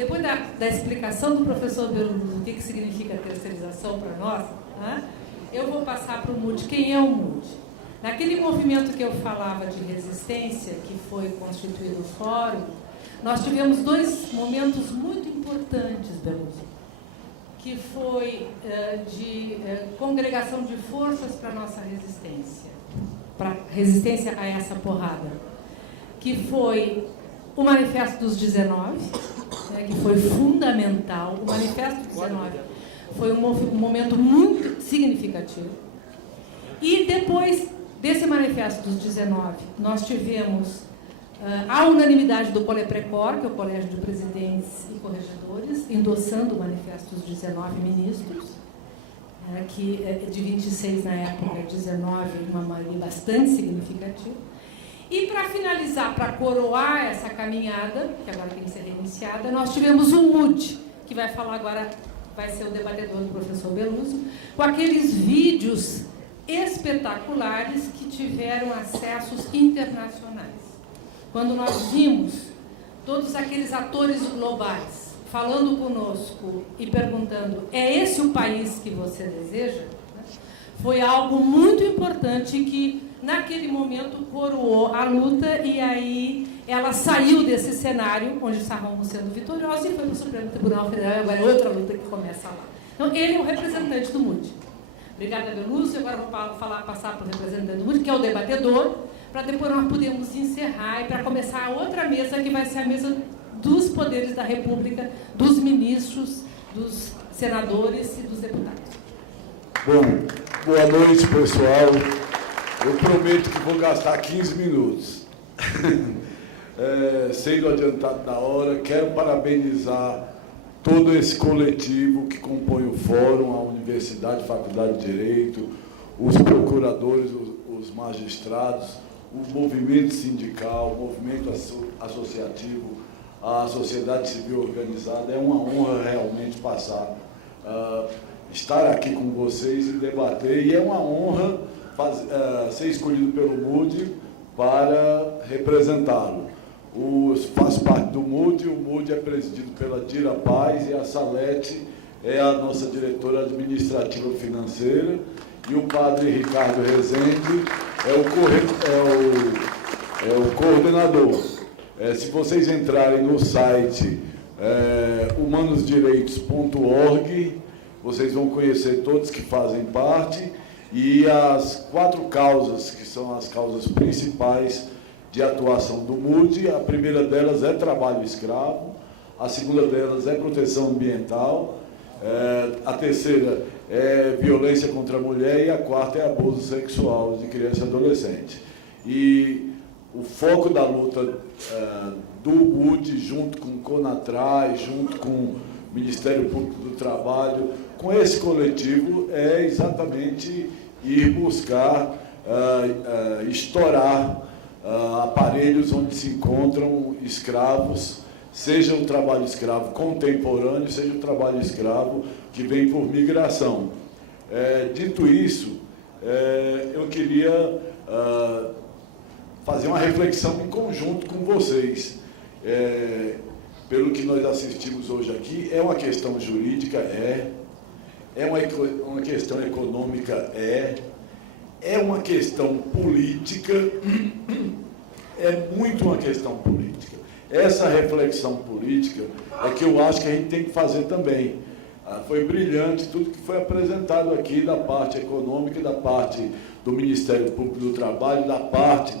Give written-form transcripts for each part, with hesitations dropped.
depois da explicação do professor Beluso do que significa terceirização para nós, né, eu vou passar para o MUD. Quem é o MUD? Naquele movimento que eu falava de resistência, que foi constituído o fórum, nós tivemos dois momentos muito importantes, Beluso, que foi de congregação de forças para a nossa resistência, para resistência a essa porrada, que foi o Manifesto dos 19, que foi fundamental. O Manifesto dos 19 foi um momento muito significativo. E depois desse Manifesto dos 19, nós tivemos a unanimidade do Coleprecor, que é o Colégio de Presidentes e Corregedores, endossando o Manifesto dos 19 ministros, que de 26 na época, 19, uma maioria bastante significativa. E para finalizar, para coroar essa caminhada, que agora tem que ser reiniciada, nós tivemos o MUD, que vai falar agora, vai ser o debatedor do professor Beluso, com aqueles vídeos espetaculares que tiveram acessos internacionais. Quando nós vimos todos aqueles atores globais falando conosco e perguntando: é esse o país que você deseja? Foi algo muito importante que, naquele momento, coroou a luta, e aí ela saiu desse cenário onde estávamos sendo vitoriosos e foi para o Supremo Tribunal Federal, e agora é outra luta que começa lá. Então, ele é o representante do MUD. Obrigada, Beluso. Agora vou passar para o representante do MUD, que é o debatedor, para depois nós podermos encerrar e para começar a outra mesa, que vai ser a mesa dos poderes da República, dos ministros, dos senadores e dos deputados. Bom, boa noite, pessoal. Eu prometo que vou gastar 15 minutos. Sendo adiantado da hora, quero parabenizar todo esse coletivo que compõe o Fórum, a Universidade, a Faculdade de Direito, os procuradores, os magistrados, o movimento sindical, o movimento associativo, a sociedade civil organizada. É uma honra realmente estar aqui com vocês e debater, e é uma honra ser escolhido pelo MUD para representá-lo. Faço parte do MUD, o MUD é presidido pela Dira Paz, e a Salete é a nossa diretora administrativa financeira, e o padre Ricardo Rezende é o coordenador. Se vocês entrarem no site humanosdireitos.org, vocês vão conhecer todos que fazem parte, e as 4 causas, que são as causas principais de atuação do MUD. A primeira delas é trabalho escravo, a segunda delas é proteção ambiental, a terceira é violência contra a mulher, e a quarta é abuso sexual de criança e adolescente. E o foco da luta do MUD, junto com o CONATRAI, junto com o Ministério Público do Trabalho, com esse coletivo, é exatamente ir buscar estourar aparelhos onde se encontram escravos, seja o trabalho escravo contemporâneo, seja o trabalho escravo que vem por migração. Dito isso, eu queria fazer uma reflexão em conjunto com vocês. Pelo que nós assistimos hoje aqui, é uma questão jurídica, é uma questão econômica, é uma questão política, é muito uma questão política. Essa reflexão política é que eu acho que a gente tem que fazer também. Foi brilhante tudo que foi apresentado aqui, da parte econômica, da parte do Ministério Público do Trabalho, da parte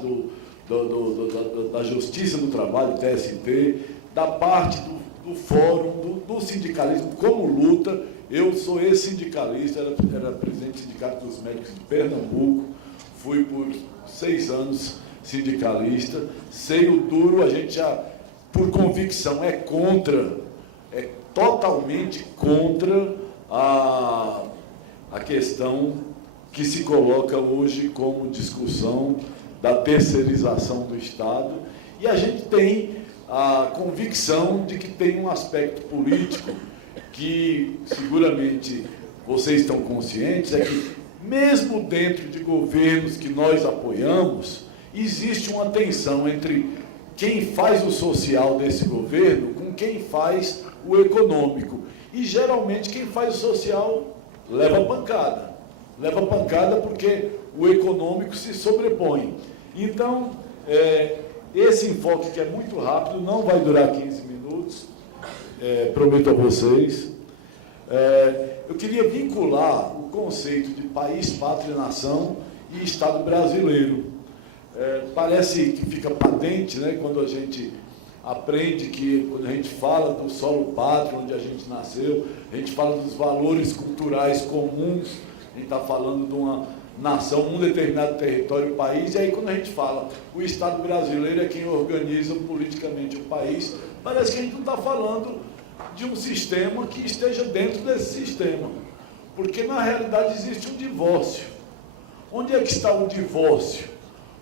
da Justiça do Trabalho, TST, da parte do Fórum, do sindicalismo como luta. Eu sou ex-sindicalista, era presidente do Sindicato dos Médicos de Pernambuco, fui por 6 anos sindicalista, sei o duro, a gente já, por convicção, é totalmente contra a questão que se coloca hoje como discussão da terceirização do Estado, e a gente tem a convicção de que tem um aspecto político que seguramente vocês estão conscientes, é que mesmo dentro de governos que nós apoiamos, existe uma tensão entre quem faz o social desse governo com quem faz o econômico. E, geralmente, quem faz o social leva pancada. Leva pancada porque o econômico se sobrepõe. Então, esse enfoque, que é muito rápido, não vai durar 15 minutos, prometo a vocês. Eu queria vincular o conceito de país, pátria, nação e Estado brasileiro. Parece que fica patente, né, quando a gente aprende que, quando a gente fala do solo pátrio, onde a gente nasceu, a gente fala dos valores culturais comuns, a gente está falando de uma nação, um determinado território, país, e aí quando a gente fala o Estado brasileiro é quem organiza politicamente o país, parece que a gente não está falando de um sistema que esteja dentro desse sistema, porque na realidade existe um divórcio. Onde é que está o divórcio?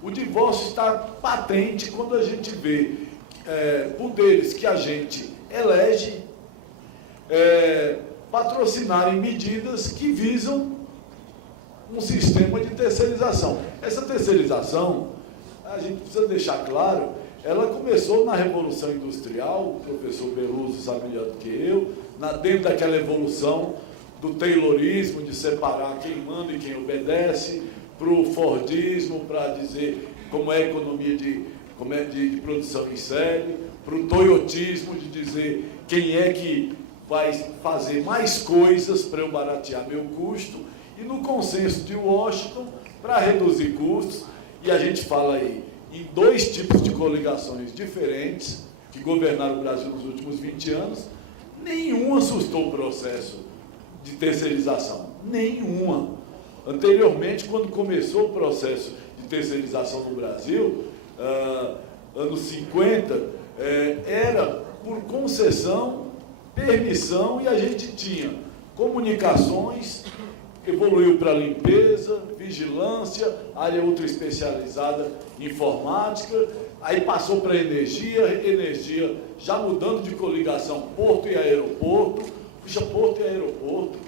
O divórcio está patente quando a gente vê poderes que a gente elege patrocinarem medidas que visam um sistema de terceirização. Essa terceirização, a gente precisa deixar claro, ela começou na Revolução Industrial, o professor Beloso sabe melhor do que eu, dentro daquela evolução do Taylorismo, de separar quem manda e quem obedece, para o Fordismo, para dizer como é a economia de produção em série, para o Toyotismo, de dizer quem é que vai fazer mais coisas para eu baratear meu custo, e no consenso de Washington, para reduzir custos, e a gente fala aí em dois tipos de coligações diferentes, que governaram o Brasil nos últimos 20 anos, nenhuma assustou o processo de terceirização, nenhuma. Anteriormente, quando começou o processo de terceirização no Brasil, anos 50, era por concessão, permissão, e a gente tinha comunicações, evoluiu para limpeza, vigilância, área ultra especializada, informática, aí passou para energia já mudando de coligação, porto e aeroporto, porto e aeroporto,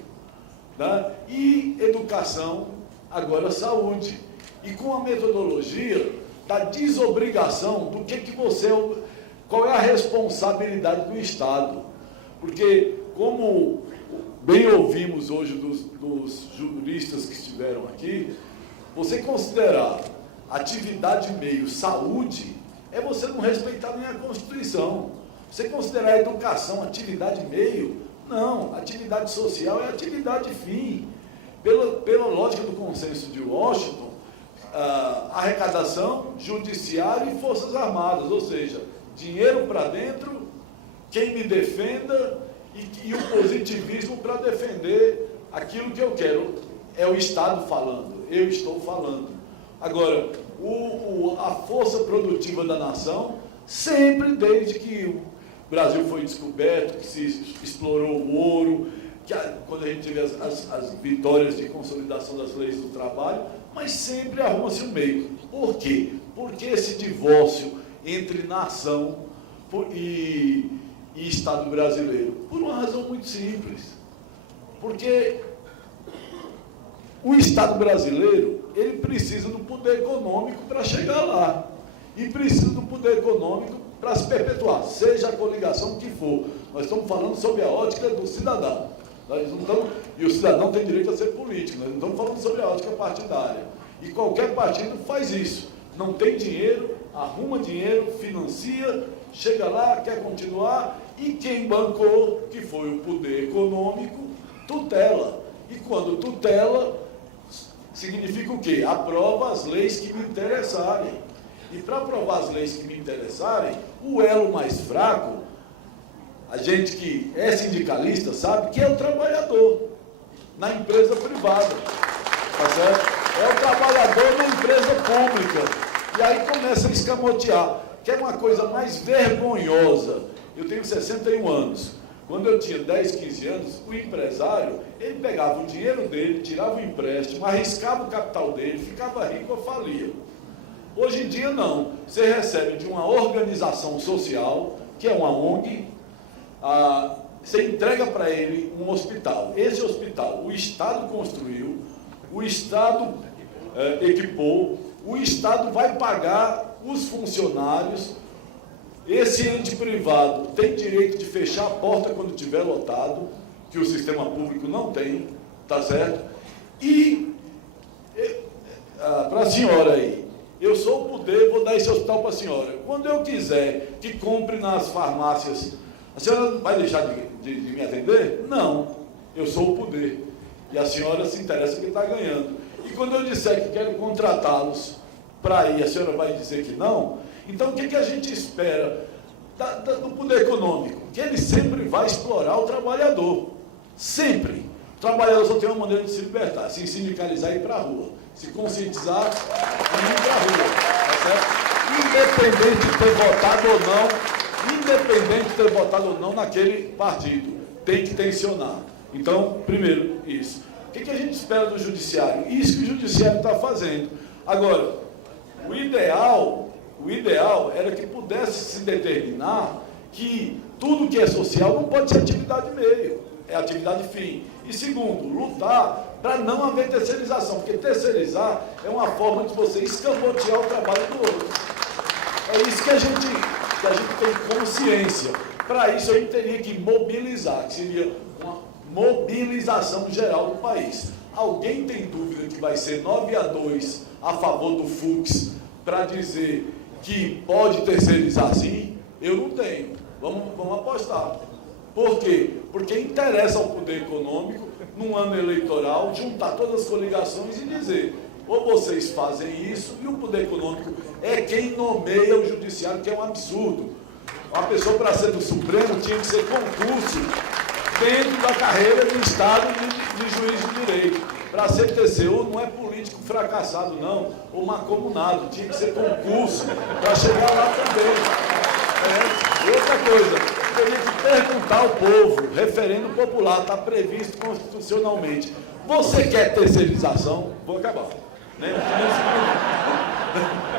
né? E educação, agora saúde, e com a metodologia da desobrigação do que você, qual é a responsabilidade do Estado, porque como bem ouvimos hoje dos juristas que estiveram aqui, você considerar atividade meio saúde é você não respeitar nem a Constituição. Você considerar a educação atividade meio, não, atividade social é atividade fim. Pela lógica do consenso de Washington, arrecadação, judiciário e forças armadas, ou seja, dinheiro para dentro, quem me defenda, e o positivismo para defender aquilo que eu quero. É o Estado falando, eu estou falando. Agora, a força produtiva da nação, sempre desde que o Brasil foi descoberto, que se explorou o ouro, quando a gente teve as vitórias de consolidação das leis do trabalho, mas sempre arruma-se um meio. Por quê? Porque esse divórcio entre nação e Estado brasileiro? Por uma razão muito simples. Porque o Estado brasileiro, ele precisa do poder econômico para chegar lá. E precisa do poder econômico para se perpetuar, seja a coligação que for. Nós estamos falando sobre a ótica do cidadão. E o cidadão tem direito a ser político. Nós não estamos falando sobre a ótica partidária. E qualquer partido faz isso. Não tem dinheiro, arruma dinheiro, financia, chega lá, quer continuar, e quem bancou, que foi o poder econômico, tutela. E quando tutela, significa o quê? Aprova as leis que me interessarem. E para aprovar as leis que me interessarem, o elo mais fraco, a gente que é sindicalista sabe que é o trabalhador na empresa privada. Tá certo? É o trabalhador na empresa pública. E aí começa a escamotear. Que é uma coisa mais vergonhosa. Eu tenho 61 anos. Quando eu tinha 10, 15 anos, o empresário, ele pegava o dinheiro dele, tirava o empréstimo, arriscava o capital dele, ficava rico ou falia. Hoje em dia, não. Você recebe de uma organização social, que é uma ONG, você entrega para ele um hospital. Esse hospital, o Estado construiu, o Estado equipou, o Estado vai pagar os funcionários, Esse ente privado tem direito de fechar a porta quando estiver lotado, que o sistema público não tem, tá certo? E, para a senhora aí, eu sou o poder, vou dar esse hospital para a senhora. Quando eu quiser que compre nas farmácias, a senhora vai deixar de me atender? Não, eu sou o poder. E a senhora se interessa que está ganhando. E quando eu disser que quero contratá-los para ir, a senhora vai dizer que não? Então, o que a gente espera do poder econômico? Que ele sempre vai explorar o trabalhador. Sempre. O trabalhador só tem uma maneira de se libertar, se sindicalizar e ir para a rua. Se conscientizar e ir para a rua. Tá certo? Independente de ter votado ou não naquele partido. Tem que tensionar. Então, primeiro, isso. O que a gente espera do judiciário? Isso que o judiciário está fazendo. Agora, o ideal era que pudesse se determinar que tudo que é social não pode ser atividade meio, é atividade fim. E segundo, lutar para não haver terceirização, porque terceirizar é uma forma de você escamotear o trabalho do outro. É isso que a gente tem consciência. Para isso, a gente teria que mobilizar, que seria uma mobilização geral do país. Alguém tem dúvida que vai ser 9-2 a favor do Fux para dizer que pode terceirizar sim? Eu não tenho. Vamos apostar. Por quê? Porque interessa ao poder econômico, num ano eleitoral, juntar todas as coligações e dizer: ou vocês fazem isso, e o poder econômico é quem nomeia o judiciário, que é um absurdo. Uma pessoa, para ser do Supremo, tinha que ser concurso dentro da carreira do Estado de juiz de direito. Para ser TCU não é político fracassado, não, ou mancomunado, tinha que ser concurso para chegar lá também. Outra coisa, teria que perguntar ao povo, referendo popular, está previsto constitucionalmente. Você quer terceirização? Vou acabar.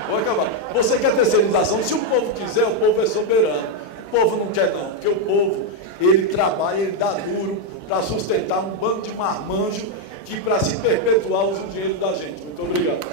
Vou acabar. Você quer terceirização? Se o povo quiser, o povo é soberano. O povo não quer, não, porque o povo, ele trabalha, ele dá duro para sustentar um bando de marmanjo que, para se perpetuar, usa o dinheiro da gente. Muito obrigado.